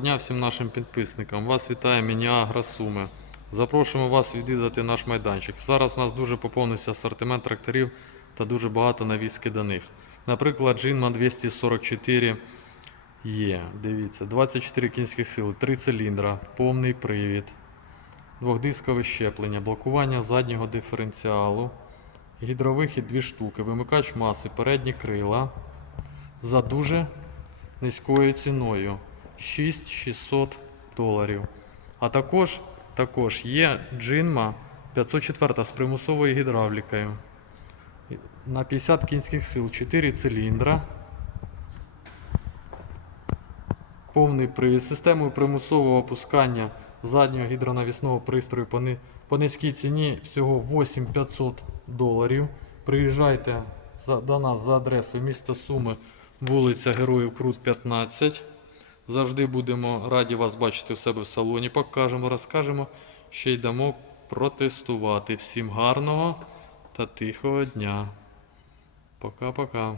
Дня всім нашим підписникам. Вас вітає Мініагра Суми. Запрошуємо вас відвідати наш майданчик. Зараз у нас дуже поповнився асортимент тракторів та дуже багато навіски до них. Наприклад, Джинма 244 є. Дивіться, 24 кінських сили, 3 циліндра, повний привід, двохдискове щеплення, блокування заднього диференціалу, гідровихід 2 штуки, вимикач маси, передні крила за дуже низькою ціною 6600 доларів. А також, також є Джинма 504 з примусовою гідравлікою. На 50 кінських сил, 4 циліндра. Повний привід системою примусового опускання заднього гідронавісного пристрою по, ни- по низькій ціні всього 8500 доларів. Приїжджайте за, до нас за адресою міста Суми, вулиця Героїв Крут 15. Завжди будемо раді вас бачити в себе в салоні. Покажемо, розкажемо, ще й дамо протестувати. Всім гарного та тихого дня. Пока-пока.